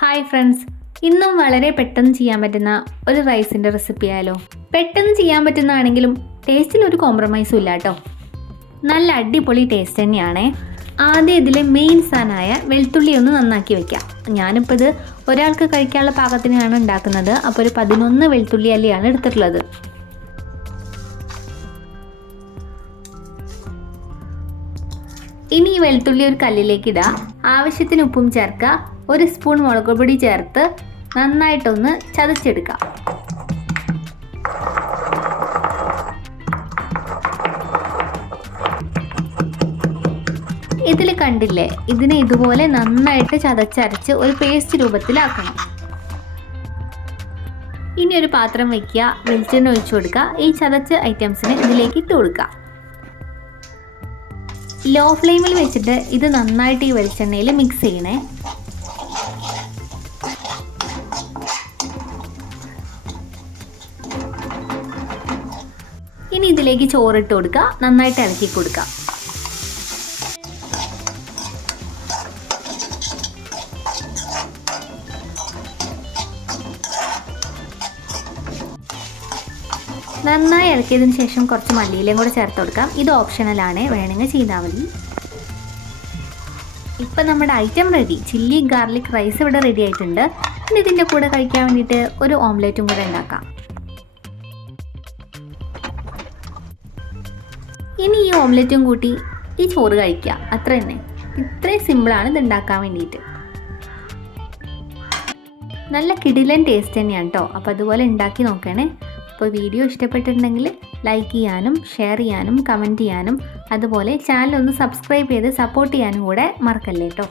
Hi friends. ഇന്നും വളരെ പെട്ടെന്ന് ചെയ്യാൻ പറ്റുന്ന ഒരു റൈസിന്റെ റെസിപ്പി ആയാലോ? പെട്ടെന്ന് ചെയ്യാൻ പറ്റുന്നതാണെങ്കിലും ടേസ്റ്റിൽ ഒരു കോംപ്രമൈസും ഇല്ല കേട്ടോ. നല്ല അടിപൊളി ടേസ്റ്റ് തന്നെയാണ്. ആദ്യം ഇതിലെ മെയിൻ സാധനമായ വെളുത്തുള്ളി ഒന്ന് നന്നാക്കി വെക്കാം. ഞാനിപ്പോൾ ഇത് ഒരാൾക്ക് കഴിക്കാനുള്ള പാകത്തിനാണ് ഉണ്ടാക്കുന്നത്. അപ്പോൾ ഒരു പതിനൊന്ന് വെളുത്തുള്ളി അല്ലിയാണ് എടുത്തിട്ടുള്ളത്. ഇനി ഈ വെളുത്തുള്ളി ഒരു കല്ലിലേക്ക് ഇടാം. ആവശ്യത്തിന് ഉപ്പും ചേർക്കുക ഒരു സ്പൂൺ മുളക് പൊടി ചേർത്ത് നന്നായിട്ടൊന്ന് ചതച്ചെടുക്കാം. ഇതിൽ കണ്ടില്ലേ? ഇതിനെ ഇതുപോലെ നന്നായിട്ട് ചതച്ചരച്ച് ഒരു പേസ്റ്റ് രൂപത്തിലാക്കണം. ഇനി ഒരു പാത്രം വയ്ക്കുക വെളിച്ചെണ്ണ ഒഴിച്ചു കൊടുക്കുക ഈ ചതച്ച ഐറ്റംസിനെ ഇതിലേക്ക് ഇട്ട് കൊടുക്കുക ലോ ഫ്ലെയിമിൽ വെച്ചിട്ട് ഇത് നന്നായിട്ട് ഈ വെളിച്ചെണ്ണയിൽ മിക്സ് ചെയ്യണേ. ഇനി ഇതിലേക്ക് ചോറിട്ട് കൊടുക്കുക. നന്നായിട്ട് ഇളക്കി കൊടുക്കുക. നന്നായി ഇളക്കിയതിന് ശേഷം കുറച്ച് മല്ലിയിലയും കൂടെ ചേർത്ത് കൊടുക്കാം. ഇത് ഓപ്ഷണലാണ്. വേണമെങ്കിൽ ചെയ്താൽ മതി. ഇപ്പം നമ്മുടെ item ready. Chilli garlic rice ഇവിടെ റെഡി ആയിട്ടുണ്ട്. ഇനി ഇതിന്റെ കൂടെ കഴിക്കാൻ വേണ്ടിയിട്ട് ഒരു ഓംലെറ്റും കൂടെ ഉണ്ടാക്കാം. ഇനി ഈ ഓംലെറ്റും കൂട്ടി ഈ ചോറ് കഴിക്കുക. അത്ര തന്നെ. ഇത്രയും സിമ്പിളാണ് ഇത് ഉണ്ടാക്കാൻ വേണ്ടിയിട്ട്. നല്ല കിടിലൻ ടേസ്റ്റ് തന്നെയാണ് കേട്ടോ. അപ്പോൾ അതുപോലെ ഉണ്ടാക്കി നോക്കണേ. അപ്പോൾ വീഡിയോ ഇഷ്ടപ്പെട്ടിട്ടുണ്ടെങ്കിൽ ലൈക്ക് ചെയ്യാനും ഷെയർ ചെയ്യാനും കമന്റ് ചെയ്യാനും അതുപോലെ ചാനൽ ഒന്ന് സബ്സ്ക്രൈബ് ചെയ്ത് സപ്പോർട്ട് ചെയ്യാനും കൂടെ മറക്കല്ലേ കേട്ടോ